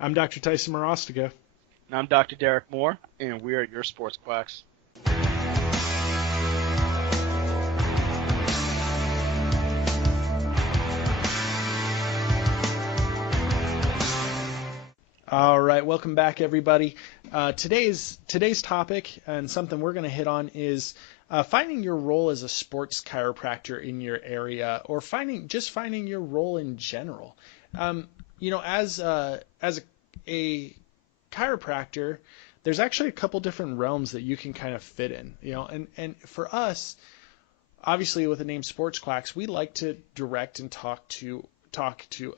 I'm Dr. Tyson Morostiga. And I'm Dr. Derek Moore, and we are your sports quacks. All right, welcome back, everybody. Today's topic and something we're going to hit on is finding your role as a sports chiropractor in your area, or finding your role in general. As a chiropractor, there's actually a couple different realms that you can kind of fit in. And for us, obviously with the name Sports Quacks, we like to direct and talk to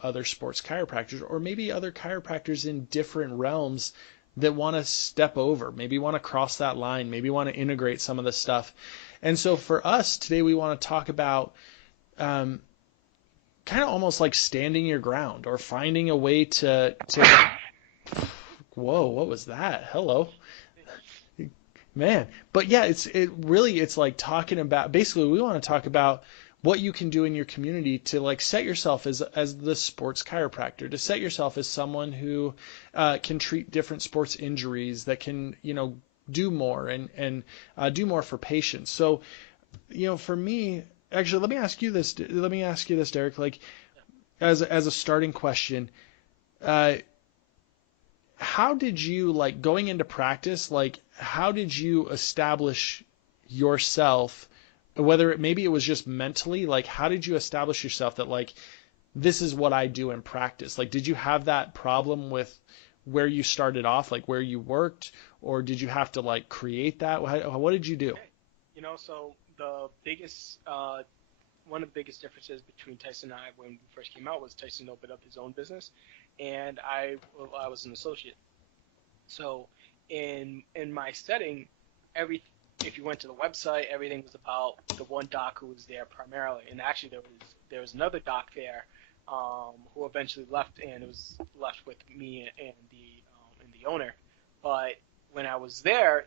other sports chiropractors, or maybe other chiropractors in different realms that want to step over, maybe want to cross that line, maybe want to integrate some of the stuff. And so for us today, we want to talk about kind of almost like standing your ground, or finding a way to whoa, what was that? Hello. Man. But yeah, it's like talking about, basically we want to talk about what you can do in your community to like set yourself as the sports chiropractor, to set yourself as someone who can treat different sports injuries, that can, do more and do more for patients. So, for me, actually, let me ask you this, Derek, like as a starting question, how did you, like, going into practice, like how did you establish yourself, whether maybe it was just mentally, like how did you establish yourself that like this is what I do in practice? Like, did you have that problem with where you started off, like where you worked, or did you have to like create that? What did you do? So the biggest, one of the biggest differences between Tyson and I when we first came out was Tyson opened up his own business, and I was an associate. So in my setting, if you went to the website, everything was about the one doc who was there primarily. And actually, there was another doc there who eventually left, and it was left with me and the owner. But when I was there,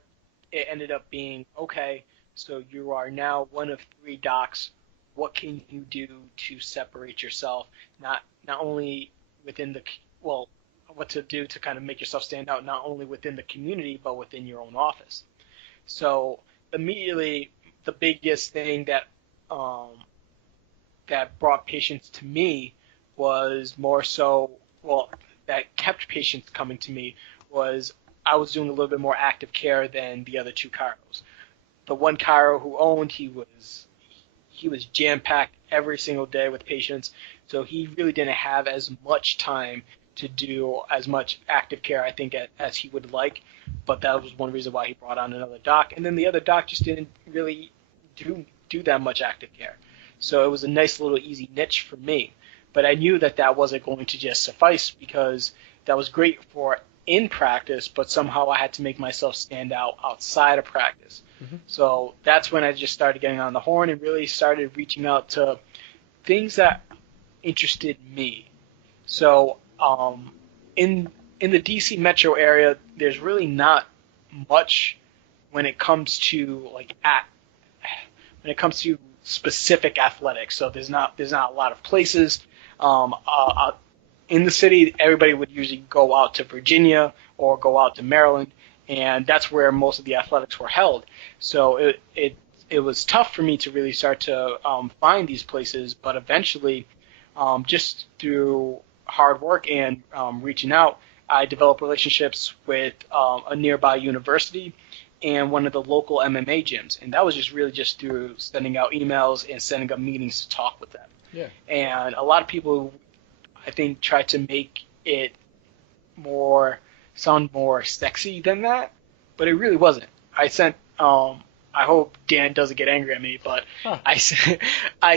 it ended up being, okay, so you are now one of three docs. What can you do to separate yourself? Not only within what to do to kind of make yourself stand out, not only within the community, but within your own office. So immediately, the biggest thing that brought patients to me was more so, that kept patients coming to me, was I was doing a little bit more active care than the other two chiros. The one chiro who owned, he was jam-packed every single day with patients, so he really didn't have as much time to do as much active care, I think, as he would like. But that was one reason why he brought on another doc. And then the other doc just didn't really do that much active care. So it was a nice little easy niche for me. But I knew that wasn't going to just suffice, because that was great for in practice, but somehow I had to make myself stand out outside of practice. Mm-hmm. So that's when I just started getting on the horn and really started reaching out to things that interested me. So in the DC metro area, there's really not much when it comes to specific athletics. So there's not a lot of places. In the city, everybody would usually go out to Virginia or go out to Maryland, and that's where most of the athletics were held. So it was tough for me to really start to find these places, but eventually, just through hard work and reaching out, I developed relationships with a nearby university and one of the local MMA gyms. And that was just through sending out emails and setting up meetings to talk with them. Yeah. And a lot of people, I think, try to make it sound more sexy than that, but it really wasn't. I sent, I hope Dan doesn't get angry at me, but I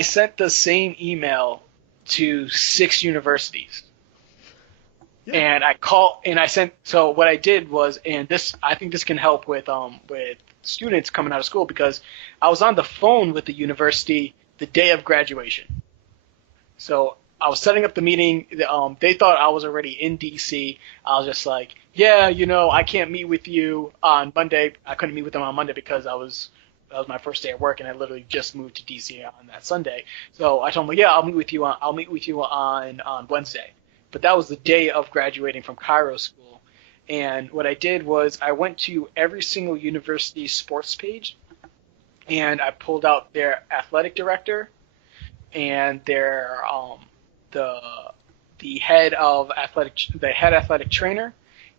sent the same email to 6 universities. Yeah. And so what I did was, and I think this can help with students coming out of school, because I was on the phone with the university the day of graduation. So I was setting up the meeting. They thought I was already in DC. I was just like, yeah, I can't meet with you on Monday. I couldn't meet with them on Monday because that was my first day at work, and I literally just moved to DC on that Sunday. So I told them, yeah, I'll meet with you on Wednesday. but that was the day of graduating from chiro school. And what I did was I went to every single university sports page, and I pulled out their athletic director and their the the head athletic trainer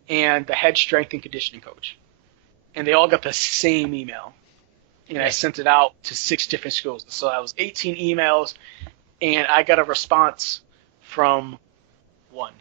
and the head strength and conditioning coach, and they all got the same email. And I sent it out to 6 different schools. So that was 18 emails, and I got a response from one.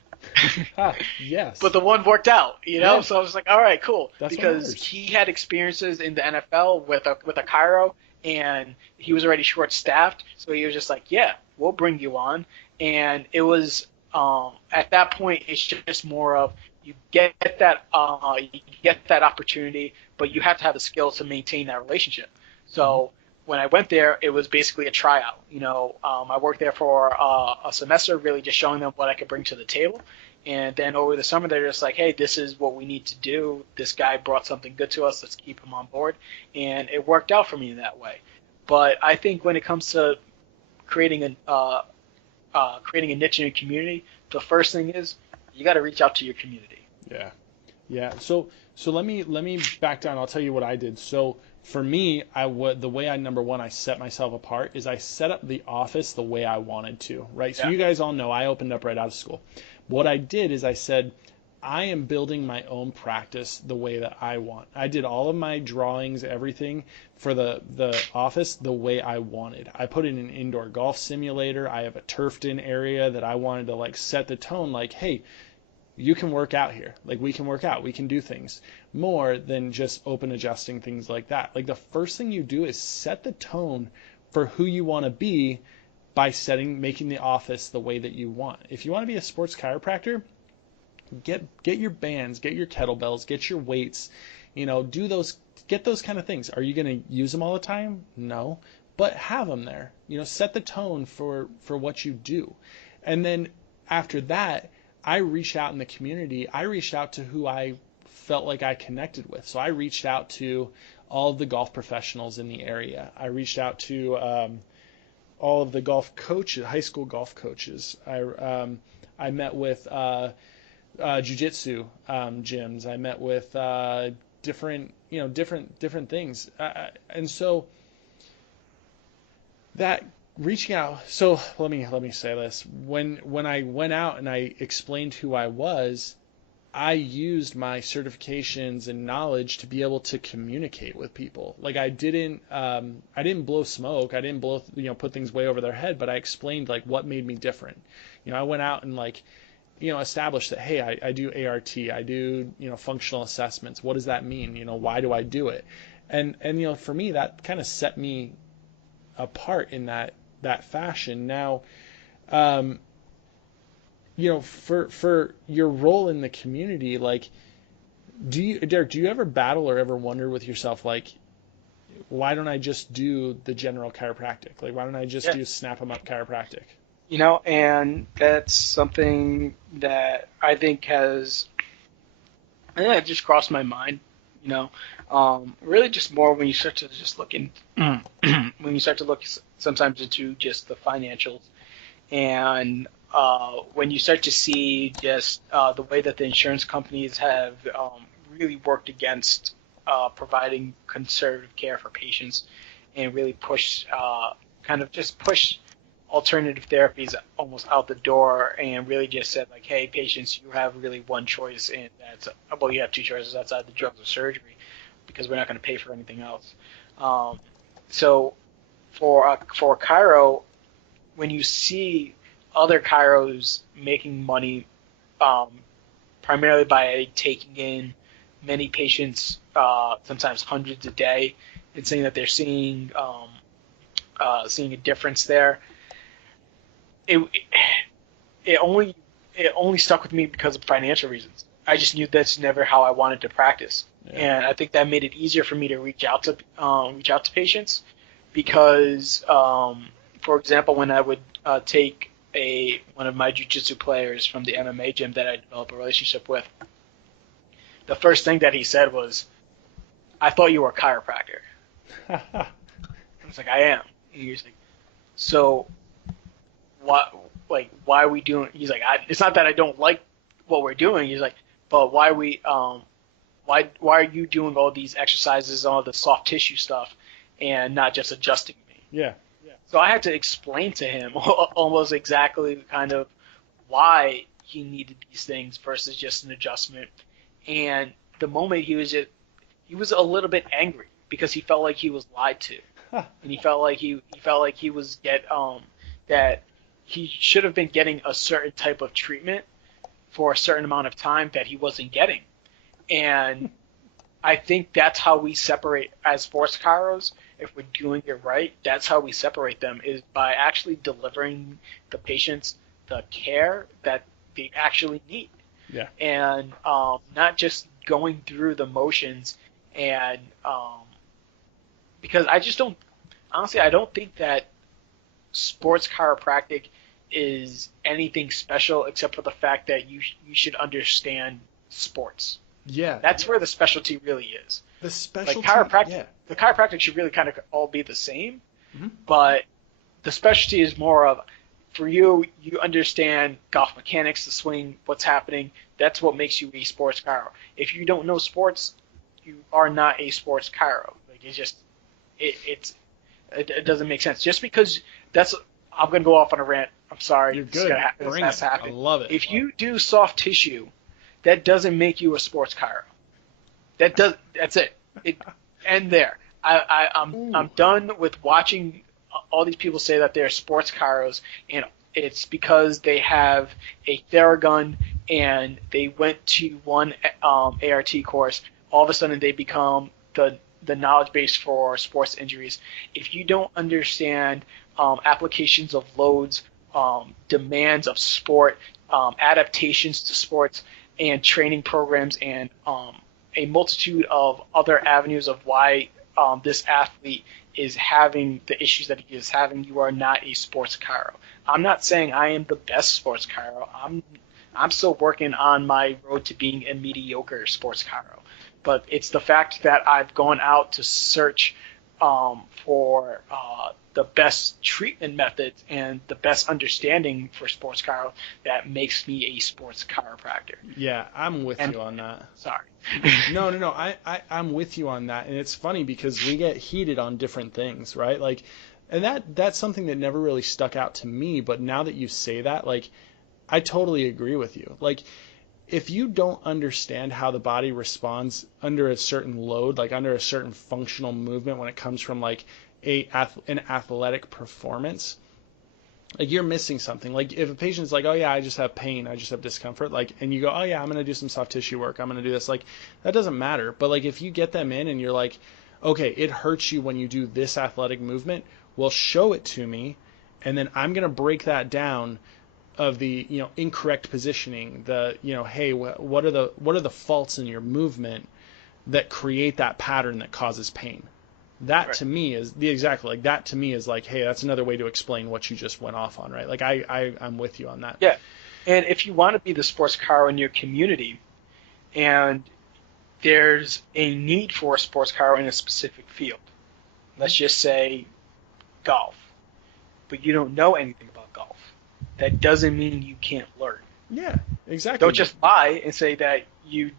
Yes. But the one worked out, Yeah. So I was like, all right, cool. That's because he had experiences in the NFL with a chiro, and he was already short staffed. So he was just like, yeah, we'll bring you on. And it was at that point, it's just more of you get that opportunity, but you have to have the skills to maintain that relationship. So when I went there, it was basically a tryout. I worked there for a semester, really just showing them what I could bring to the table. And then over the summer, they're just like, hey, this is what we need to do. This guy brought something good to us. Let's keep him on board. And it worked out for me in that way. But I think when it comes to creating a niche in your community, the first thing is you got to reach out to your community. Yeah. Yeah. So let me back down. I'll tell you what I did. So for me, the way I set myself apart is I set up the office the way I wanted to, right? So you guys all know I opened up right out of school. What I did is I said, I am building my own practice the way that I want. I did all of my drawings, everything for the office the way I wanted. I put in an indoor golf simulator. I have a turfed-in area that I wanted to set the tone hey, you can work out here. We can work out. We can do things more than just open adjusting, things like that. The first thing you do is set the tone for who you want to be by making the office the way that you want. If you want to be a sports chiropractor, get your bands, get your kettlebells, get your weights, get those kind of things. Are you going to use them all the time? No, but have them there. Set the tone for what you do. And then after that, I reached out in the community. I reached out to who I felt like I connected with. So I reached out to all of the golf professionals in the area. I reached out to all of the golf coaches, high school golf coaches. I met with jiu-jitsu gyms. I met with different things. And so that reaching out. So let me say this. When I went out and I explained who I was, I used my certifications and knowledge to be able to communicate with people. I didn't blow smoke. I didn't put things way over their head, but I explained what made me different. I went out and established that, hey, I do ART, I do, functional assessments. What does that mean? Why do I do it? And for me, that kind of set me apart in that fashion. Now, for your role in the community, Derek, do you ever battle or ever wonder with yourself, why don't I just do the general chiropractic? Why don't I just do snap 'em up chiropractic? And that's something that I think just crossed my mind, really just more when you start to just look sometimes into just the financials, and when you start to see just the way that the insurance companies have really worked against providing conservative care for patients and really push alternative therapies almost out the door, and really just said hey, patients, you have really one choice, and that's you have 2 choices outside the drugs or surgery, because we're not going to pay for anything else. So for chiro, when you see other chiros making money primarily by taking in many patients, sometimes hundreds a day, and saying that they're seeing a difference there, it only stuck with me because of financial reasons. I just knew that's never how I wanted to practice, and I think that made it easier for me to reach out to patients, because, for example, when I would take one of my jiu-jitsu players from the MMA gym that I developed a relationship with, the first thing that he said was, "I thought you were a chiropractor." I was like, "I am." And he was like, "So, like, why are we doing? He's like, it's not that I don't like what we're doing. He's like, but why are you doing all these exercises, all the soft tissue stuff, and not just adjusting me? Yeah. So I had to explain to him almost exactly kind of why he needed these things versus just an adjustment. And the moment he was a little bit angry because he felt like he was lied to, and he felt like he was that he should have been getting a certain type of treatment for a certain amount of time that he wasn't getting. And I think that's how we separate as sports chiros. If we're doing it right, that's how we separate them, is by actually delivering the patients the care that they actually need. Yeah. And not just going through the motions. And because I don't think that sports chiropractic is anything special except for the fact that you should understand sports. Yeah. That's where the specialty really is. The specialty, the chiropractic should really kind of all be the same, mm-hmm. but the specialty is more of, for you understand golf mechanics, the swing, what's happening. That's what makes you a sports chiro. If you don't know sports, you are not a sports chiro. Like, it's just, it doesn't make sense. Just because I'm going to go off on a rant. I'm sorry. You're good. This has to happen. I love it. If you do soft tissue, that doesn't make you a sports chiro. That's it. End there. I'm done with watching all these people say that they're sports chiros, and it's because they have a Theragun and they went to one ART course. All of a sudden, they become the knowledge base for sports injuries. If you don't understand applications of loads, demands of sport, adaptations to sports, and training programs, and a multitude of other avenues of why this athlete is having the issues that he is having, you are not a sports chiro. I'm not saying I am the best sports chiro. I'm still working on my road to being a mediocre sports chiro. But it's the fact that I've gone out to search for the best treatment methods and the best understanding for sports chiro that makes me a sports chiropractor. Yeah, I'm with you on that. Sorry. No. I'm with you on that. And it's funny because we get heated on different things, right? Like, and that's something that never really stuck out to me. But now that you say that, like, I totally agree with you. Like, if you don't understand how the body responds under a certain load, like under a certain functional movement when it comes from like an athletic performance, like, you're missing something. Like, if a patient's like, oh yeah, I just have pain, I just have discomfort, like, and you go, oh yeah, I'm going to do some soft tissue work, I'm going to do this, like, that doesn't matter. But like, if you get them in and you're like, okay, it hurts you when you do this athletic movement, well, show it to me, and then I'm going to break that down of the, incorrect positioning, the, hey, what are the faults in your movement that create that pattern that causes pain? That, right, to me is like, hey, that's another way to explain what you just went off on, right? Like, I'm with you on that. Yeah. And if you want to be the sports chiro in your community, and there's a need for a sports chiro in a specific field, let's just say golf, but you don't know anything about golf, that doesn't mean you can't learn. Yeah, exactly. Don't just lie and say that you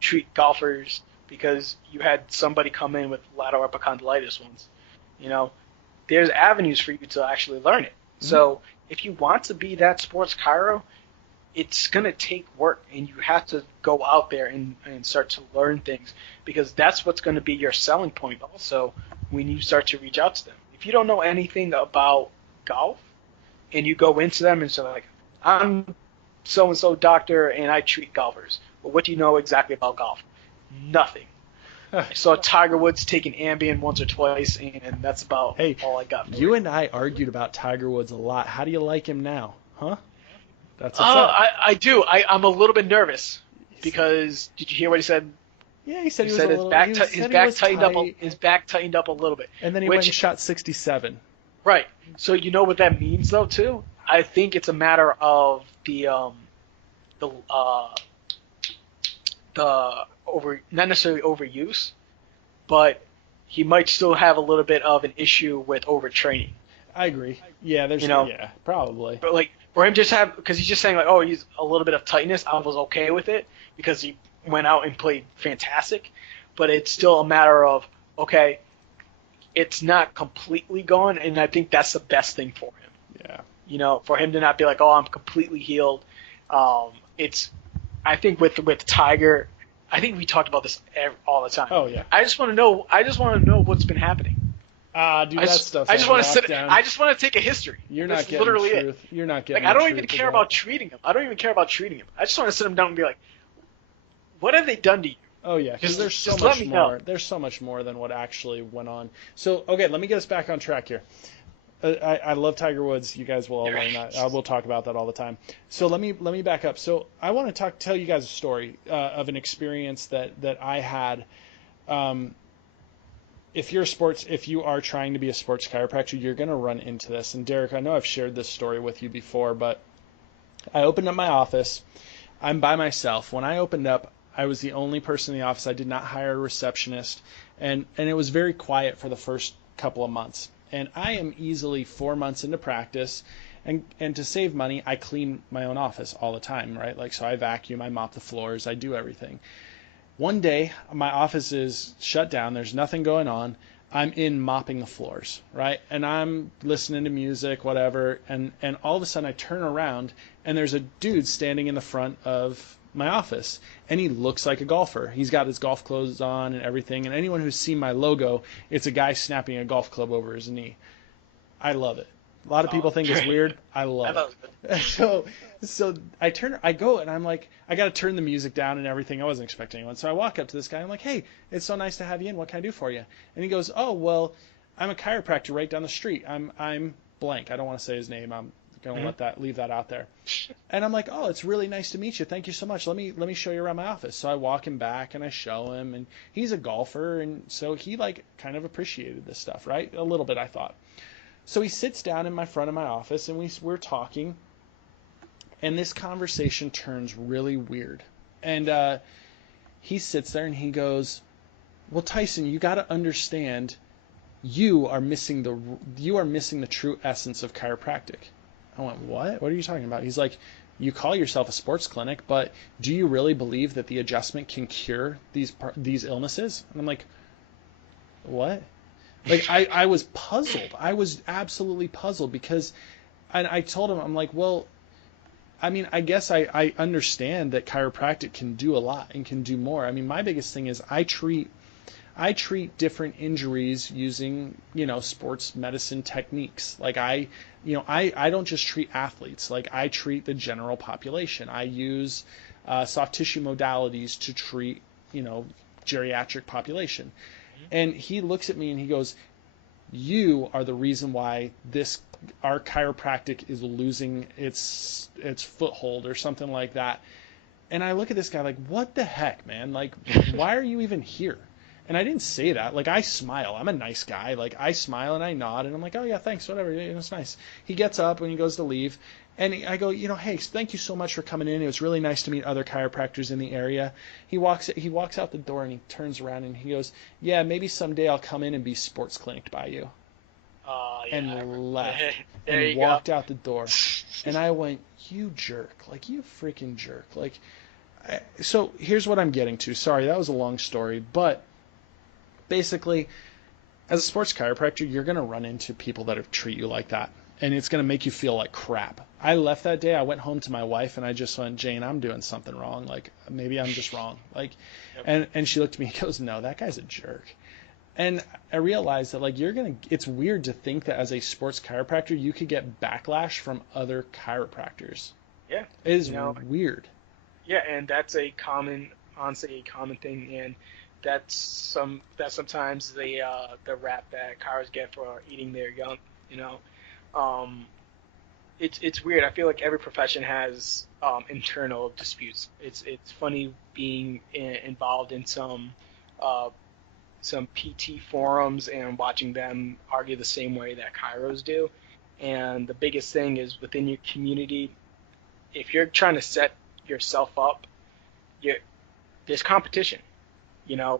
treat golfers because you had somebody come in with lateral epicondylitis once. There's avenues for you to actually learn it. Mm-hmm. So if you want to be that sports chiro, it's going to take work, and you have to go out there and start to learn things, because that's what's going to be your selling point also when you start to reach out to them. If you don't know anything about golf and you go into them and say, like, I'm so-and-so doctor and I treat golfers. Well, what do you know exactly about golf? Nothing. I saw Tiger Woods taking Ambien once or twice, and that's about all I got for you. And I argued about Tiger Woods a lot. How do you like him now? Huh? That's I do. I'm a little bit nervous because did you hear what he said? Yeah, he said his back tightened up a little bit. And then he went and shot 67. Right. So you know what that means, though, too? I think it's a matter of not necessarily overuse, but he might still have a little bit of an issue with overtraining. I agree. Yeah, yeah, probably. or him just because he's just saying like, oh, he's a little bit of tightness. I was okay with it because he went out and played fantastic, but it's still a matter of, okay, it's not completely gone, and I think that's the best thing for him. Yeah. For him to not be like, oh, I'm completely healed. I think with Tiger, I think we talked about this all the time. Oh yeah. I just want to know what's been happening. Dude, that stuff. I just want to sit. I just want to take a history. You're That's not getting literally truth. it. You're not getting. Like, I don't even care about treating him. I just want to sit him down and be like, what have they done to you? Oh yeah, because there's so much more. There's so much more than what actually went on. So okay, let me get us back on track here. I love Tiger Woods. You guys will all learn that. We'll talk about that all the time. So let me back up. So I want to tell you guys a story of an experience that I had. If you are trying to be a sports chiropractor, you're going to run into this. And Derek, I know I've shared this story with you before, but I opened up my office. I'm by myself. When I opened up, I was the only person in the office. I did not hire a receptionist, and it was very quiet for the first couple of months. And I am easily 4 months into practice, and to save money, I clean my own office all the time, right? Like, so I vacuum, I mop the floors, I do everything. One day, my office is shut down. There's nothing going on. I'm in mopping the floors, right? And I'm listening to music, whatever. And all of a sudden I turn around and there's a dude standing in the front of my office, and he looks like a golfer. He's got his golf clothes on and everything. And anyone who's seen my logo, it's a guy snapping a golf club over his knee. I love it. A lot of people think it's weird. I love it. So I go and I'm like, I got to turn the music down and everything. I wasn't expecting anyone. So I walk up to this guy. I'm like, hey, it's so nice to have you in. What can I do for you? And he goes, oh, well, I'm a chiropractor right down the street. I'm blank. I don't want to say his name. I'm going to leave that out there. And I'm like, oh, it's really nice to meet you. Thank you so much. Let me show you around my office. So I walk him back and I show him, and he's a golfer. And so he kind of appreciated this stuff, right? A little bit, I thought. So he sits down in my front of my office, and we're talking, and this conversation turns really weird. And he sits there and he goes, well, Tyson, you got to understand, you are missing the true essence of chiropractic. I went, what? What are you talking about? He's like, you call yourself a sports clinic, but do you really believe that the adjustment can cure these illnesses? And I'm like, what? Like, I was puzzled. I was absolutely puzzled because, and I told him, I'm like, well, I mean, I guess I understand that chiropractic can do a lot and can do more. I mean, my biggest thing is I treat different injuries using, sports medicine techniques. Like I don't just treat athletes. Like, I treat the general population. I use soft tissue modalities to treat, geriatric population. And he looks at me and he goes, you are the reason why our chiropractic is losing its foothold or something like that. And I look at this guy like, what the heck, man? Like, why are you even here? And I didn't say that. Like, I smile. I'm a nice guy. Like, I smile and I nod and I'm like, oh yeah, thanks, whatever. It's nice. He gets up when he goes to leave. And I go, hey, thank you so much for coming in. It was really nice to meet other chiropractors in the area. He walks out the door and he turns around and he goes, yeah, maybe someday I'll come in and be sports clinicked by you. Yeah. And left and walked out the door. And I went, you jerk. Like, you freaking jerk. Like, so here's what I'm getting to. Sorry, that was a long story. But basically, as a sports chiropractor, you're going to run into people that treat you like that. And it's going to make you feel like crap. I left that day. I went home to my wife and I just went, Jane, I'm doing something wrong. Like, maybe I'm just wrong. Like, yep. And she looked at me and goes, no, that guy's a jerk. And I realized that, like, it's weird to think that as a sports chiropractor, you could get backlash from other chiropractors. Yeah. It is weird. Yeah. And that's honestly a common thing. And that's sometimes the rap that chiros get for eating their young, It's weird. I feel like every profession has internal disputes. It's funny being involved in some PT forums and watching them argue the same way that chiros do. And the biggest thing is within your community, if you're trying to set yourself up, there's competition. You're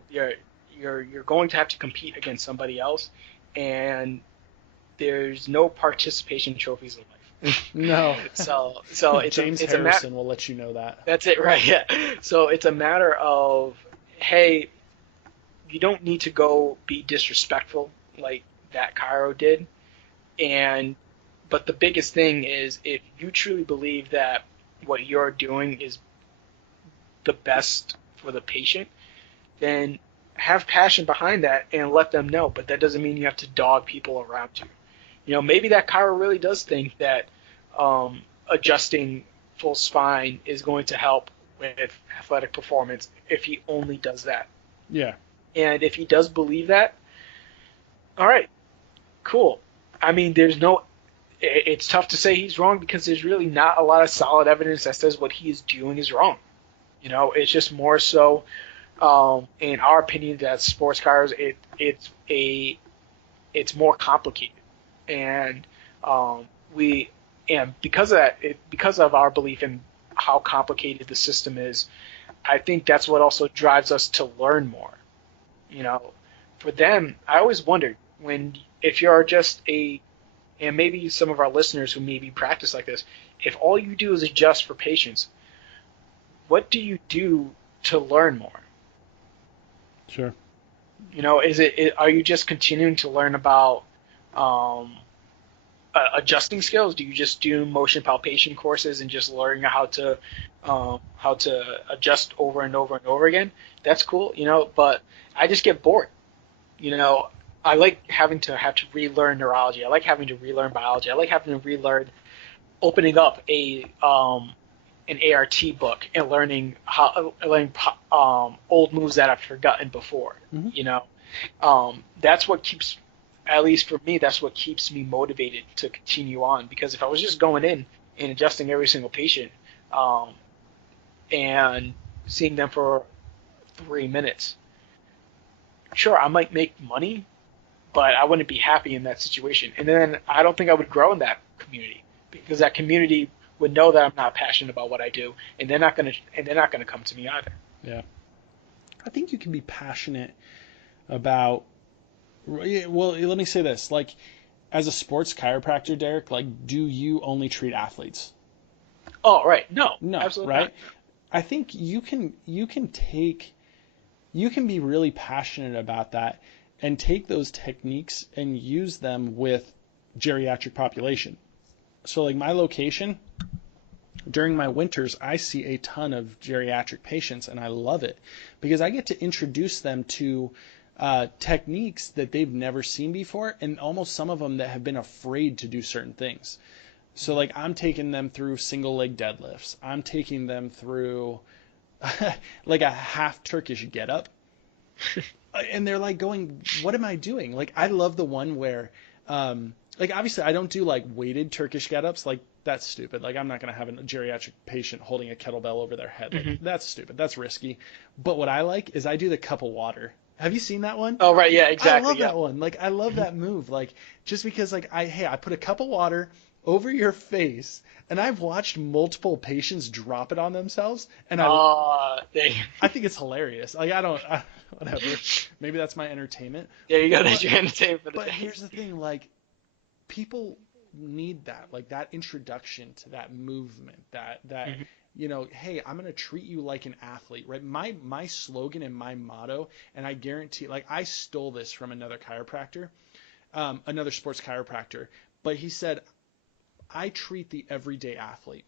going to have to compete against somebody else, and there's no participation trophies in life. No. So James it's a matter. Harrison will let you know that. That's it, right? Yeah. So it's a matter of, hey, you don't need to go be disrespectful like that Cairo did. And but the biggest thing is if you truly believe that what you're doing is the best for the patient, then have passion behind that and let them know. But that doesn't mean you have to dog people around you. You know, maybe that Cairo really does think that adjusting full spine is going to help with athletic performance if he only does that. Yeah. And if he does believe that, all right, cool. I mean, there's no. It's tough to say he's wrong because there's really not a lot of solid evidence that says what he is doing is wrong. You know, it's just more so, in our opinion, that sports cars it's more complicated, and we and because of that, because of our belief in how complicated the system is, I think that's what also drives us to learn more. You know, for them, I always wondered if you're just and maybe some of our listeners who maybe practice like this, if all you do is adjust for patients, what do you do to learn more? Sure. You know, are you just continuing to learn about adjusting skills? Do you just do motion palpation courses and just learn how to adjust over and over and over again? That's cool, you know, but I just get bored. You know, I like having to relearn neurology. I like having to relearn biology. I like having to relearn opening up an ART book and learning old moves that I've forgotten before. Mm-hmm. You know, that's what keeps, at least for me, that's what keeps me motivated to continue on. Because if I was just going in and adjusting every single patient and seeing them for 3 minutes, sure, I might make money, but I wouldn't be happy in that situation. And then I don't think I would grow in that community because that community would know that I'm not passionate about what I do, and they're not gonna come to me either. Yeah. I think you can be passionate about. Well, let me say this: like, as a sports chiropractor, Derek, like, do you only treat athletes? Oh, right. No, absolutely right. Not. I think you can be really passionate about that and take those techniques and use them with geriatric population. So like my location, during my winters, I see a ton of geriatric patients and I love it because I get to introduce them to techniques that they've never seen before and almost some of them that have been afraid to do certain things. So like I'm taking them through single leg deadlifts. I'm taking them through like a half Turkish getup. And they're like going, what am I doing? Like I love the one where like obviously I don't do like weighted Turkish get-ups. Like that's stupid. Like I'm not going to have a geriatric patient holding a kettlebell over their head. Like that's stupid. That's risky. But what I like is I do the cup of water. Have you seen that one? Oh right, yeah, exactly. I love that one. Like I love that move. Like just because like I put a cup of water over your face and I've watched multiple patients drop it on themselves and I think it's hilarious. Like whatever. Maybe that's my entertainment. There you go. That's your entertainment for the day. But here's the thing, like people need that, like that introduction to that movement, that you know, hey, I'm going to treat you like an athlete, right? My slogan and my motto, and I guarantee, like I stole this from another chiropractor, another sports chiropractor, but he said, I treat the everyday athlete.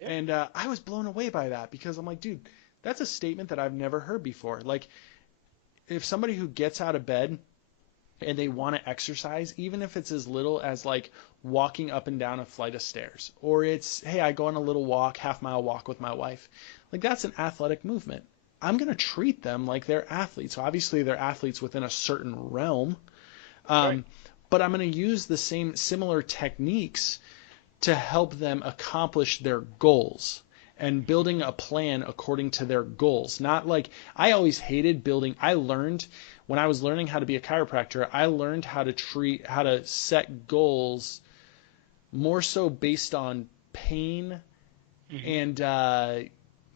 Yeah. And I was blown away by that because I'm like, dude, that's a statement that I've never heard before. Like if somebody who gets out of bed and they want to exercise, even if it's as little as like walking up and down a flight of stairs, or it's, hey, I go on a little walk, half-mile walk with my wife, like that's an athletic movement. I'm going to treat them like they're athletes. So obviously they're athletes within a certain realm, right. But I'm going to use the similar techniques to help them accomplish their goals and building a plan according to their goals. Not like, I always hated building. I learned when I was learning how to be a chiropractor, I learned how to set goals more so based on pain and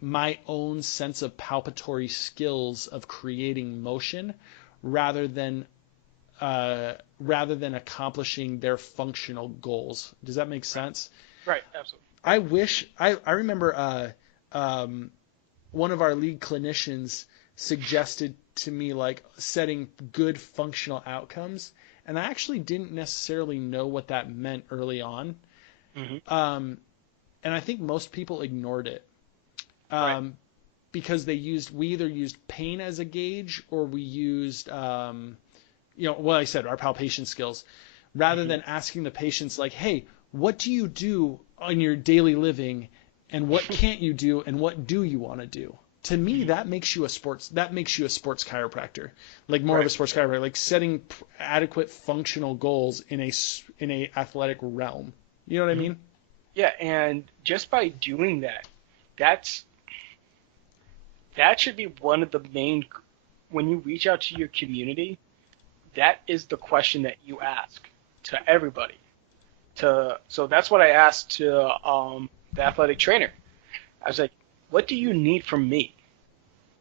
my own sense of palpatory skills of creating motion rather than rather than accomplishing their functional goals. Does that make sense? Right. Absolutely. I remember one of our league clinicians suggested to me like setting good functional outcomes, and I actually didn't necessarily know what that meant early on. Mm-hmm. And I think most people ignored it. Right. Because we either used pain as a gauge, or we used well, I said our palpation skills, rather Mm-hmm. than asking the patients like, hey, what do you do in your daily living, and what can't you do, and what do you want to do? To me, Mm-hmm. that makes you a sports chiropractor, like more of a Right. sports chiropractor, like setting adequate functional goals in a athletic realm. You know what I Mm-hmm. mean? Yeah, and just by doing that, that's that should be one of the main when you reach out to your community, that is the question that you ask to everybody. So that's what I asked to the athletic trainer. I was like, "What do you need from me?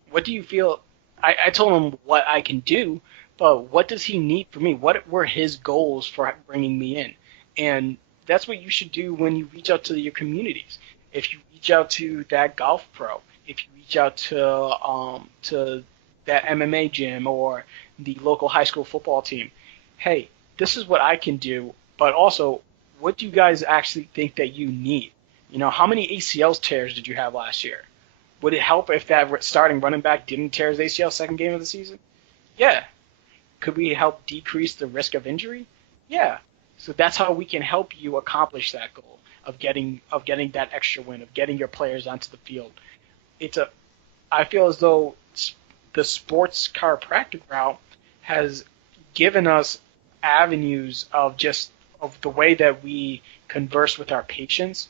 What do you feel?" I told him what I can do, but what does he need from me? What were his goals for bringing me in? And that's what you should do when you reach out to your communities. If you reach out to that golf pro, if you reach out to that MMA gym or the local high school football team, hey, this is what I can do, but also, what do you guys actually think that you need? How many ACL tears did you have last year? Would it help if that starting running back didn't tear his ACL second game of the season? Yeah. Could we help decrease the risk of injury? Yeah. So that's how we can help you accomplish that goal of getting that extra win, of getting your players onto the field. I feel as though the sports chiropractic route has given us avenues of the way that we converse with our patients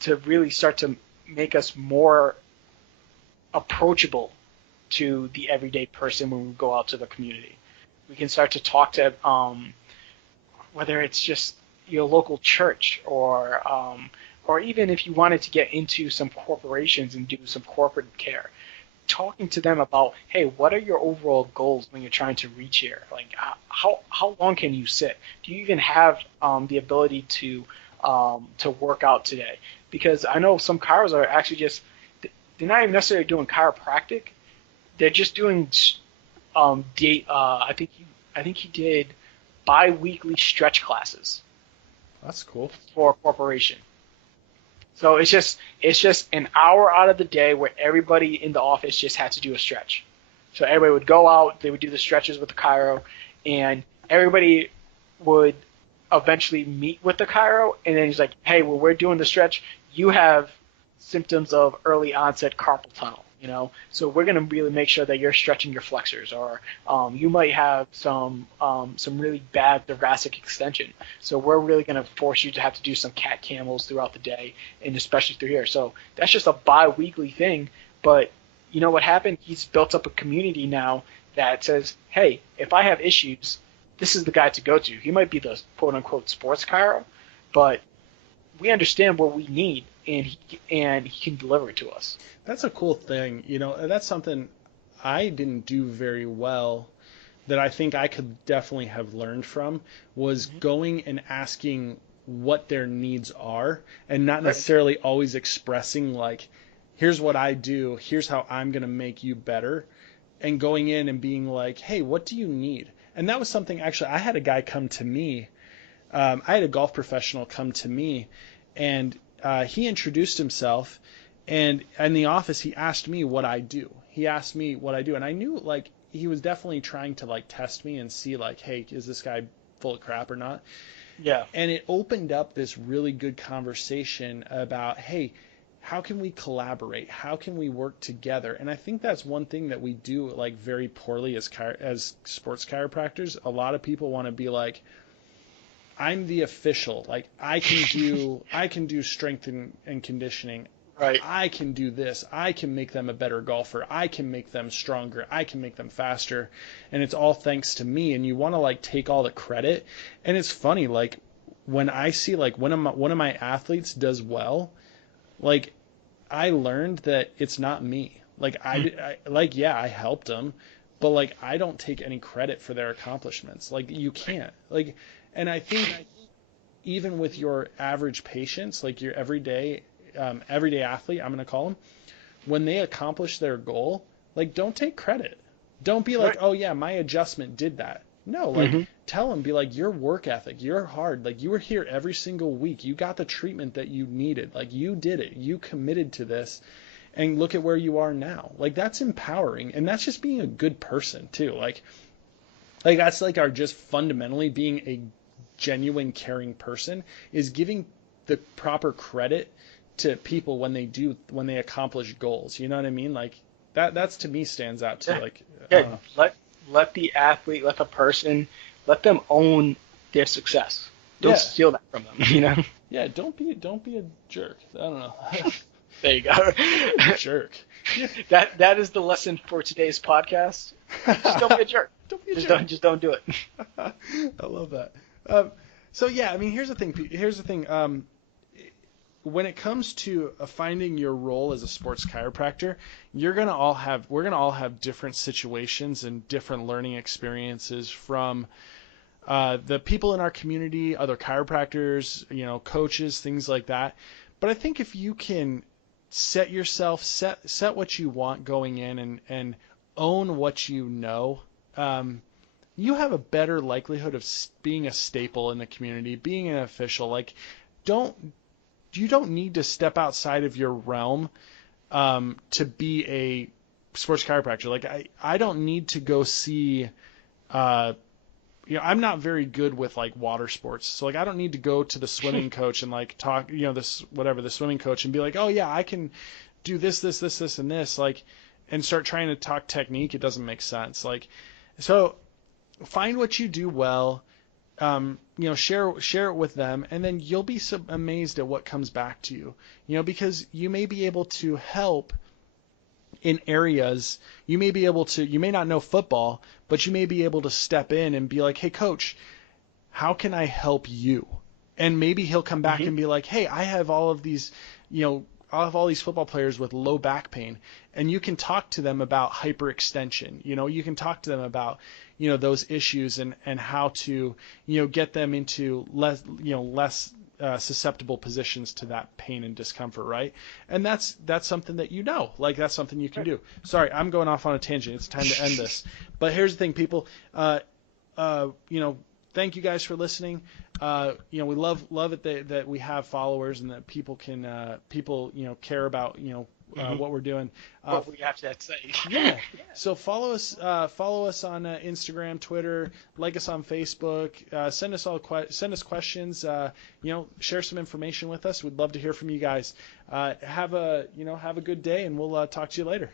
to really start to make us more approachable to the everyday person when we go out to the community. We can start to talk to whether it's just your local church or even if you wanted to get into some corporations and do some corporate care, talking to them about, hey, what are your overall goals when you're trying to reach here? Like, how long can you sit? Do you even have the ability to work out today? Because I know some chiros are actually just they're not even necessarily doing chiropractic. They're just doing I think he did bi-weekly stretch classes That's cool. for a corporation. So it's just an hour out of the day where everybody in the office just had to do a stretch. So everybody would go out, they would do the stretches with the chiro, and everybody would eventually meet with the chiro, and then he's like, hey, well, we're doing the stretch. You have symptoms of early onset carpal tunnel, so we're going to really make sure that you're stretching your flexors, or you might have some really bad thoracic extension, so we're really going to force you to have to do some cat camels throughout the day, and especially through here. So that's just a bi-weekly thing, but you know what happened? He's built up a community now that says, hey, if I have issues, this is the guy to go to. He might be the quote-unquote sports chiro, but we understand what we need, and he can deliver it to us. That's a cool thing. That's something I didn't do very well that I think I could definitely have learned from was going and asking what their needs are and not Right. necessarily always expressing like, here's what I do, here's how I'm going to make you better, and going in and being like, hey, what do you need? And that was something actually I had a guy come to me. I had a golf professional come to me, and he introduced himself, and in the office he asked me what I do. He asked me what I do, and I knew like he was definitely trying to like test me and see like, hey, is this guy full of crap or not? Yeah. And it opened up this really good conversation about, hey, how can we collaborate? How can we work together? And I think that's one thing that we do like very poorly as sports chiropractors. A lot of people want to be like, I'm the official. Like I can do strength and conditioning. Right. I can do this. I can make them a better golfer. I can make them stronger. I can make them faster. And it's all thanks to me. And you want to like take all the credit. And it's funny, like when I see like one of my athletes does well, like I learned that it's not me. Like I helped them, but like I don't take any credit for their accomplishments. Like you can't. Like, and I think even with your average patients, like your everyday athlete, I'm going to call them, when they accomplish their goal, like don't take credit. Don't be like, oh yeah, my adjustment did that. No, like tell them, be like, your work ethic, you're hard. Like you were here every single week. You got the treatment that you needed. Like you did it. You committed to this, and look at where you are now. Like that's empowering, and that's just being a good person too. Like that's like our just fundamentally being a genuine caring person is giving the proper credit to people when they accomplish goals. You know what I mean? Like that's to me stands out too. Like let the athlete, let the person, let them own their success. Don't steal that from them. You know? Yeah. Don't be a jerk. I don't know. There you go. Jerk. That is the lesson for today's podcast. Just don't be a jerk. Don't be a jerk. Just don't do it. I love that. So yeah, I mean, here's the thing. When it comes to finding your role as a sports chiropractor, we're gonna all have different situations and different learning experiences from the people in our community, other chiropractors, coaches, things like that. But I think if you can set what you want going in and own what you know, you have a better likelihood of being a staple in the community, being an official. Like, you don't need to step outside of your realm to be a sports chiropractor. Like, I don't need to go see. I'm not very good with like water sports, so like I don't need to go to the swimming coach and like talk, the swimming coach and be like, oh yeah, I can do this, and this, like, and start trying to talk technique. It doesn't make sense. Like, so find what you do well, share it with them, and then you'll be amazed at what comes back to you, because you may be able to help in areas. You may not know football, but you may be able to step in and be like, hey coach, how can I help you? And maybe he'll come back and be like, hey, I have all of these, football players with low back pain, and you can talk to them about hyperextension. You can talk to them about, those issues and how to, get them into less susceptible positions to that pain and discomfort, right? And that's something that like that's something you can do. Sorry, I'm going off on a tangent. It's time to end this. But here's the thing, people. Thank you guys for listening. We love it that we have followers and that people can care about what we're doing. What we have to say. Yeah. So follow us on Instagram, Twitter, like us on Facebook. Send us questions. Share some information with us. We'd love to hear from you guys. Have a good day, and we'll talk to you later.